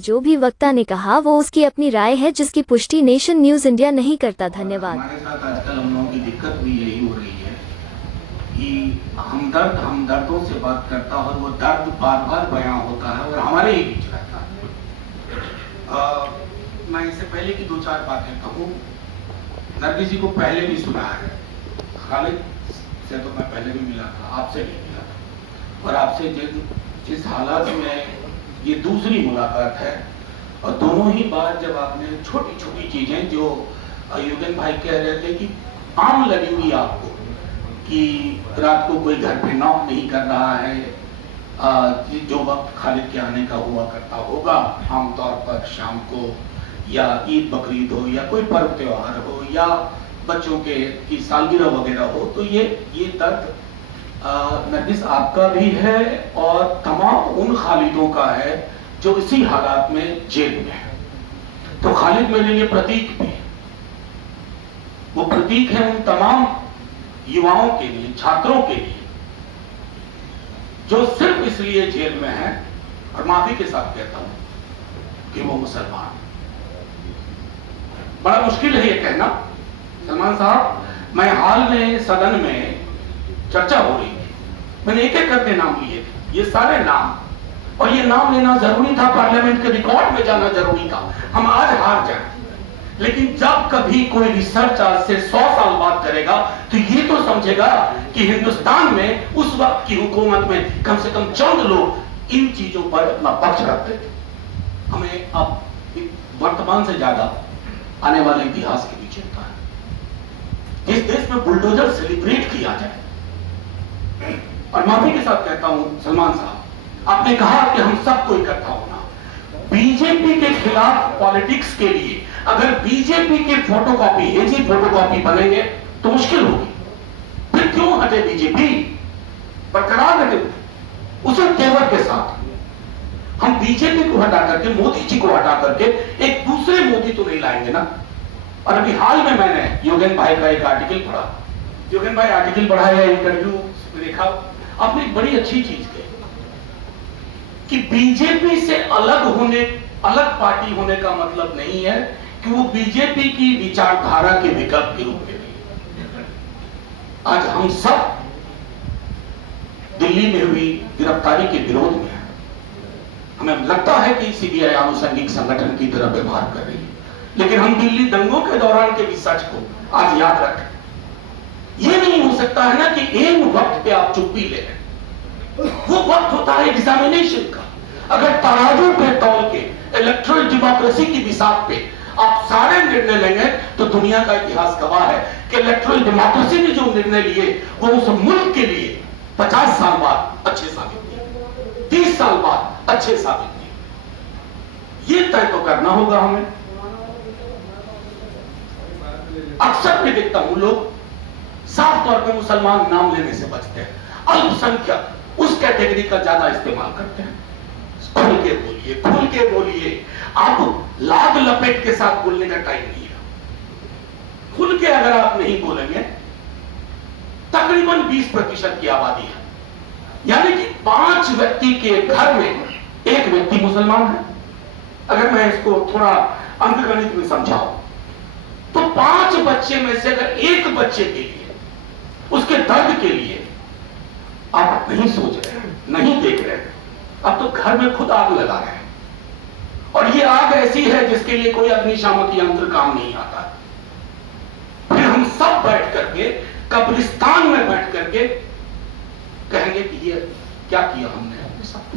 जो भी वक्ता ने कहा वो उसकी अपनी राय है जिसकी पुष्टि नेशन न्यूज इंडिया नहीं करता। धन्यवाद। हमारे साथ आजकल हम लोगों की दिक्कत भी यही हो रही है कि हमदर्दों से बात करता है और वो दर्द बार बार बयां होता है और हमारे ही बीच रहता है। मैं इससे पहले की 2-4 बातें कहूँ। नरगिस जी को पहले भी सुना है, खालिद से तो मैं पहले भी मिला था, आपसे भी मिला था, और आपसे जिस हालात में ये दूसरी मुलाकात है। और दोनों ही बार जब आपने छोटी छोटी चीजें जो युगन भाई कह रहे थे कि आम लगी हुई आपको कि रात को कोई घर पे नॉक नहीं कर रहा है, जो वक्त खालिद के आने का हुआ करता होगा आमतौर पर शाम को, या ईद बकरीद हो या कोई पर्व त्योहार हो या बच्चों के की सालगिरह वगैरह हो, तो ये दर्द नरगिस आपका भी है और तमाम उन खालिदों का है जो इसी हालात में जेल में है। तो खालिद मेरे लिए प्रतीक भी है, वो प्रतीक है उन तमाम युवाओं के लिए, छात्रों के लिए जो सिर्फ इसलिए जेल में है, और माफी के साथ कहता हूं कि वो मुसलमान। बड़ा मुश्किल है ये कहना सलमान साहब। मैं हाल में सदन में चर्चा हो रही थी, मैंने एक एक करके नाम लिए थे, ये सारे नाम, और ये नाम लेना जरूरी था, पार्लियामेंट के रिकॉर्ड में जाना जरूरी था। हम आज हार जाए, लेकिन जब कभी कोई रिसर्च आज से 100 साल बाद करेगा तो ये तो समझेगा कि हिंदुस्तान में उस वक्त की हुकूमत में कम से कम चंद लोग इन चीजों पर अपना पक्ष रखते थे। हमें अब वर्तमान से ज्यादा आने वाले इतिहास की भी चिंता है। इस देश में बुलडोजर सेलिब्रेट किया जाए। और माफी के साथ कहता हूं सलमान साहब, आपने कहा कि हम सबको इकट्ठा होना। बीजेपी के खिलाफ पॉलिटिक्स के लिए अगर बीजेपी के फोटोकॉपी, एजी फोटोकॉपी बनेंगे तो मुश्किल होगी। फिर क्यों हटे बीजेपी, बरकरार रहे उसे तेवर के साथ। हम बीजेपी को हटा करके, मोदी जी को हटा करके एक दूसरे मोदी तो नहीं लाएंगे ना। और अभी हाल में मैंने योगेन भाई का एक आर्टिकल पढ़ा, योगेन भाई आर्टिकल पढ़ा या इंटरव्यू देखा, आपने एक बड़ी अच्छी चीज कही कि बीजेपी से अलग पार्टी होने का मतलब नहीं है कि वो बीजेपी की विचारधारा के विकल्प के रूप में नहीं। आज हम सब दिल्ली में हुई गिरफ्तारी के विरोध में हैं। हमें लगता है कि सीबीआई आनुषंगिक संगठन की तरह व्यवहार कर रही है, लेकिन हम दिल्ली दंगों के दौरान के भी सच को आज याद रखें। यह नहीं हो सकता है ना कि एक वक्त पे आप चुप्पी ले रहे, वो वक्त होता है एग्जामिनेशन का। अगर तराजू पे तौल के इलेक्टोरल डेमोक्रेसी की बिसात पे आप सारे निर्णय लेंगे तो दुनिया का इतिहास गवाह है कि इलेक्टोरल डेमोक्रेसी ने जो निर्णय लिए वो उस मुल्क के लिए 50 साल बाद अच्छे साबित हुए, 30 साल बाद अच्छे साबित हुए। ये तय तो करना होगा हमें। अक्सर मैं देखता हूं लोग साफ तौर पर मुसलमान नाम लेने से बचते हैं, अल्पसंख्यक उस कैटेगरी का ज्यादा इस्तेमाल करते हैं। खुल के बोलिए, खुल के बोलिए। आप लाग लपेट के साथ बोलने का टाइम नहीं है। खुल के अगर आप नहीं बोलेंगे, तकरीबन 20% की आबादी है, यानी कि 5 व्यक्ति के घर में 1 व्यक्ति मुसलमान है। अगर मैं इसको थोड़ा अंकगणित में समझाऊं तो 5 बच्चे में से अगर 1 बच्चे के लिए, उसके दर्द के लिए आप नहीं सोच रहे, नहीं देख रहे, अब तो घर में खुद आग लगा रहे हैं। और ये आग ऐसी है जिसके लिए कोई अग्निशामक यंत्र काम नहीं आता। फिर हम सब बैठ करके कब्रिस्तान में बैठ करके कहेंगे कि ये क्या किया हमने अपने साथ,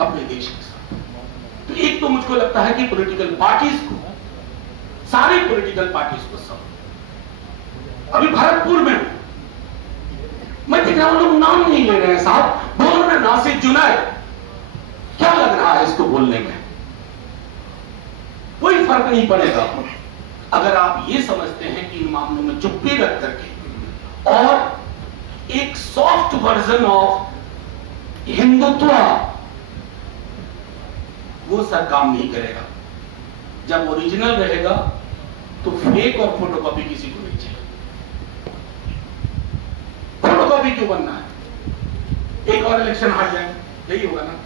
अपने देश के साथ। तो एक तो मुझको लगता है कि पॉलिटिकल पार्टीज को, सारी पॉलिटिकल पार्टीज को सब, अभी भरतपुर में मैं देख रहा हूं लोग नाम नहीं ले रहे हैं साहब, बोल रहे नासिर जुनैद। क्या लग रहा है इसको बोलने में? कोई फर्क नहीं पड़ेगा अगर आप ये समझते हैं कि इन मामलों में चुप्पी रख करके और एक सॉफ्ट वर्जन ऑफ हिंदुत्व वो सर काम नहीं करेगा। जब ओरिजिनल रहेगा तो फेक और फोटोकॉपी किसी को नहीं चाहिए। फोटोकॉपी क्यों बनना है? एक और इलेक्शन हार जाएंगे, यही होगा ना।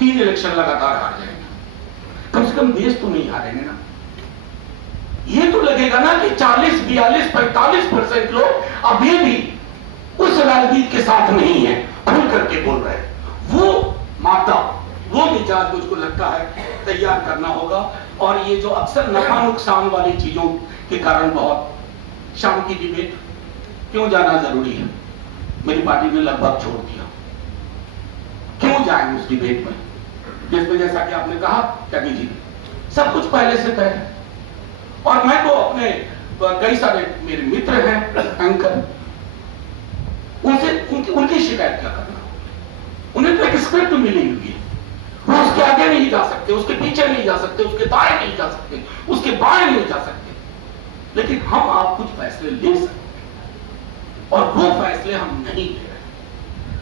3 इलेक्शन लगातार हार जाएंगे, कम से कम देश तो नहीं हारेंगे ना। ये तो लगेगा ना कि 40, 42, 45% लोग अभी भी उस राजनीति के साथ नहीं है, खुल करके बोल रहे हैं। वो मादा, वो मिजाज मुझको लगता है तैयार करना होगा। और ये जो अक्सर नफा नुकसान वाली चीजों के कारण बहुत शाम की डिबेट क्यों जाना जरूरी है, मेरी पार्टी ने लगभग छोड़ दिया। क्यों जाएं उस डिबेट में जिसमें, जैसा कि आपने कहा त्यागी जी, सब कुछ पहले से तय है। और मैं तो अपने कई सारे मेरे मित्र हैं एंकर, उनसे उनकी शिकायत क्या करना। उन्हें तो एक स्क्रिप्ट मिली हुई है, वो उसके आगे नहीं जा सकते, उसके पीछे नहीं जा सकते, उसके दाएं नहीं जा सकते, उसके बाएं नहीं जा सकते। लेकिन हम आप कुछ फैसले ले सकते हैं और वो फैसले हम नहीं ले रहे।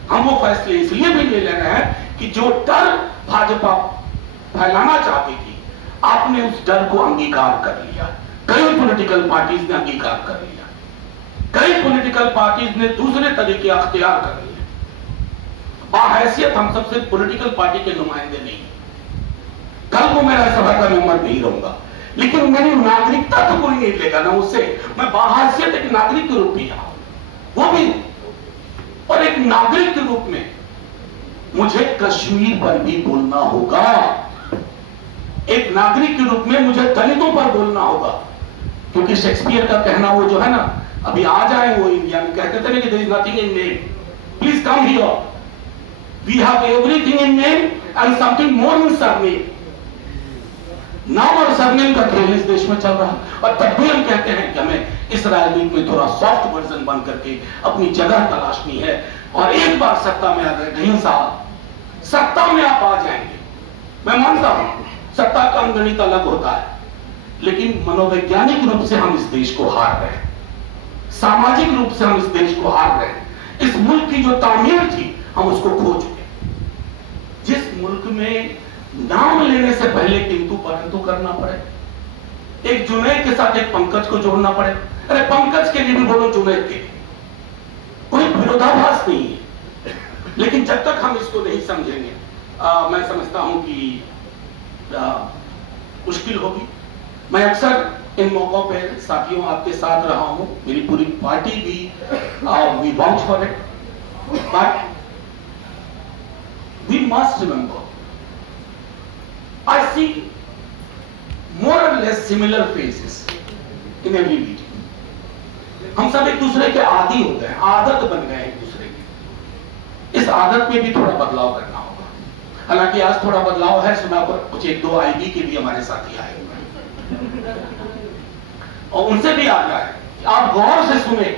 हम वो फैसले इसलिए भी नहीं ले रहे हैं कि जो डर भाजपा फैलाना चाहती थी, आपने उस डर को अंगीकार कर लिया। कई पॉलिटिकल पार्टीज ने अंगीकार कर लिया, कई पॉलिटिकल पार्टीज ने दूसरे तरीके अख्तियार कर लिए। बाहैसियत हम सबसे पॉलिटिकल पार्टी के नुमाइंदे नहीं। कल को मेरा सभा का मेंबर नहीं रहूंगा, लेकिन मेरी नागरिकता तो कोई नहीं लेगा ना उससे। मैं बाहैसियत एक नागरिक के रूप में यहां, वो भी, और एक नागरिक के रूप में मुझे कश्मीर पर भी बोलना होगा। एक नागरिक के रूप में मुझे दलितों पर बोलना होगा, क्योंकि शेक्सपियर का कहना वो जो है ना, अभी आ जाए वो इंडिया में कहते थे ना कि there is nothing in name, please come here, we have everything in name and something more in surname. नाम और सरनेम का खेल इस देश में चल रहा है, और तब भी हम कहते हैं कि हमें इस राजनीति में थोड़ा सॉफ्ट वर्जन बन करके अपनी जगह तलाशनी है। और एक बार सत्ता में आ गए, नहीं साहब, सत्ता में आप आ जाएंगे, मैं मानता हूं सत्ता का अंगणित अलग होता है, लेकिन मनोवैज्ञानिक रूप से हम इस देश को हार रहे हैं, सामाजिक रूप से हम इस देश को हार रहे हैं। इस मुल्क की जो तामीर थी हम उसको खो चुके। जिस मुल्क में नाम लेने से पहले किंतु परंतु करना पड़े, एक जुनैद के साथ एक पंकज को जोड़ना पड़े, अरे पंकज के लिए भी बोलो जुनैद के, कोई विरोधाभास नहीं है। लेकिन जब तक हम इसको नहीं समझेंगे, मैं समझता हूं कि मुश्किल होगी। मैं अक्सर इन मौकों पे साथियों आपके साथ रहा हूं, मेरी पूरी पार्टी भी we vouch for it, but we must remember I see more or less similar faces in every meeting. हम सब एक दूसरे के आदी हो गए, आदत बन गए एक दूसरे की। इस आदत में भी थोड़ा बदलाव करना होगा। हालांकि आज थोड़ा बदलाव है, सुना पर कुछ 1-2 आईबी के भी हमारे साथी आए हुए हैं, और उनसे भी आ रहा है कि आप गौर से सुने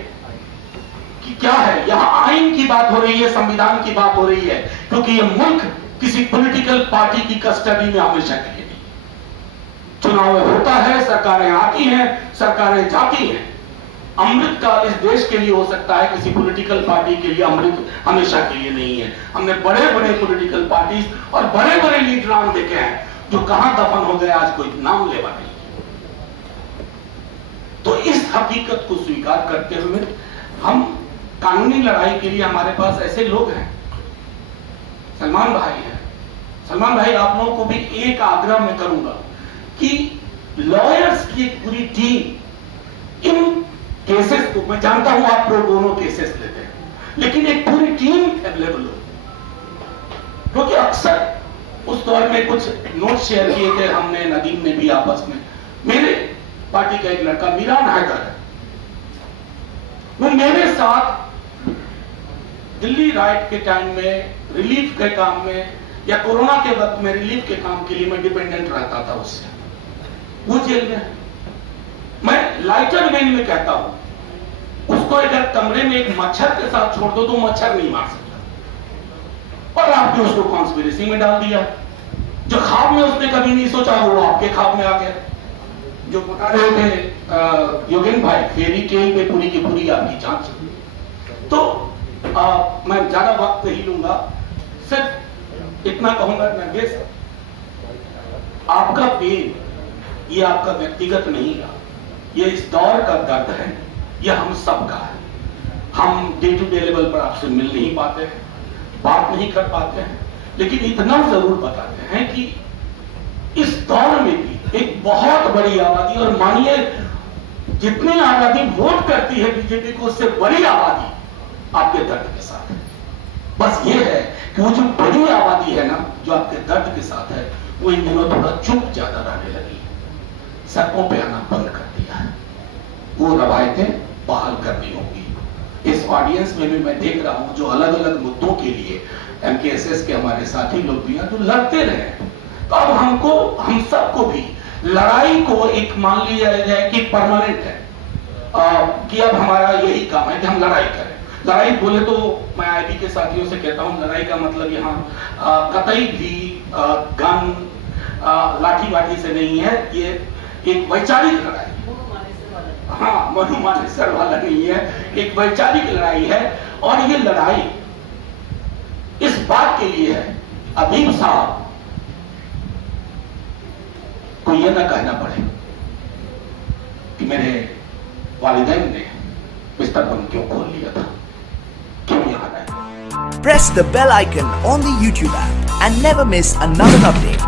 कि क्या है। यहां आइन की बात हो रही है, संविधान की बात हो रही है, क्योंकि यह मुल्क किसी पॉलिटिकल पार्टी की कस्टडी में हमेशा के लिए नहीं। चुनाव होता है, सरकारें आती हैं, सरकारें जाती हैं। अमृत काल इस देश के लिए हो सकता है, किसी पॉलिटिकल पार्टी के लिए अमृत हमेशा के लिए नहीं है। हमने बड़े बड़े पॉलिटिकल पार्टीज और बड़े बड़े लीडरान देखे हैं जो कहां दफन हो गए, आज कोई नाम लेवा नहीं। तो इस हकीकत को स्वीकार करते हुए हम कानूनी लड़ाई के लिए, हमारे पास ऐसे लोग हैं, सलमान भाई हैं। सलमान भाई, आप लोगों को भी एक आग्रह मैं करूंगा कि लॉयर्स की एक पूरी टीम इन केसेस को, मैं जानता हूं आप प्रो बोनो केसेस लेते हैं, लेकिन एक पूरी टीम अवेलेबल हो। क्योंकि अक्सर उस दौर में कुछ नोट शेयर किए थे हमने, नदीम ने भी आपस में। मेरे पार्टी का एक लड़का मीरान हैदर है, वो मेरे साथ दिल्ली राइट के टाइम में, रिलीफ के काम में, या कोरोना के वक्त में रिलीफ के काम के लिए मैं डिपेंडेंट रहता था उससे। वो जेल में है। मैं लाइटर वेन में कहता हूं, उसको अगर कमरे में एक मच्छर के साथ छोड़ दो तो मच्छर नहीं मार सकता, और आपने उसको कॉन्स्पिरेसी में डाल दिया। जो ख्वाब में उसने कभी नहीं सोचा वो आपके ख्वाब में आ गया। जो बता रहे थे योगेन भाई, फेरी टेल में पूरी की पूरी आपकी जांच। तो मैं ज्यादा वक्त नहीं लूंगा, सिर्फ इतना कहूंगा, नरगिस, आपका पेन ये आपका व्यक्तिगत नहीं है, ये इस दौर का दर्द है, ये हम सबका है। हम डे टू डे लेवल पर आपसे मिल नहीं पाते हैं, बात नहीं कर पाते हैं, लेकिन इतना जरूर बताते हैं कि इस दौर में भी एक बहुत बड़ी आबादी, और मानिए जितनी आबादी वोट करती है बीजेपी को, उससे बड़ी आबादी आपके दर्द के साथ है। बस ये है कि वो जो बड़ी आबादी है ना, जो आपके दर्द के साथ है, वो इन दिनों थोड़ा चुप ज्यादा रहने लगी है, सड़कों पे आना बंद कर दिया है। वो रवायतें बहाल करनी होगी। इस ऑडियंस में भी मैं देख रहा हूं जो अलग अलग मुद्दों के लिए एमकेएसएस के हमारे साथी लोग भी हैं जो लड़ते रहे। तो अब हमको, हम सबको भी लड़ाई को एक मान लिया जाए कि परमानेंट है, कि अब हमारा यही काम है कि हम लड़ाई करें। लड़ाई बोले तो मैं आईबी के साथियों से कहता हूं, लड़ाई का मतलब यहाँ कतई भी गन लाठी वाठी से नहीं है, ये एक वैचारिक लड़ाई, हाँ मनुमानेसर वाला नहीं है, एक वैचारिक लड़ाई है। और ये लड़ाई इस बात के लिए है, अबीब साहब को यह ना कहना पड़े कि मेरे वालिदैन ने बिस्तर बंद क्यों खोल लिया था, क्यों यहाँ आए। Press the bell icon on the YouTube app and never miss another update.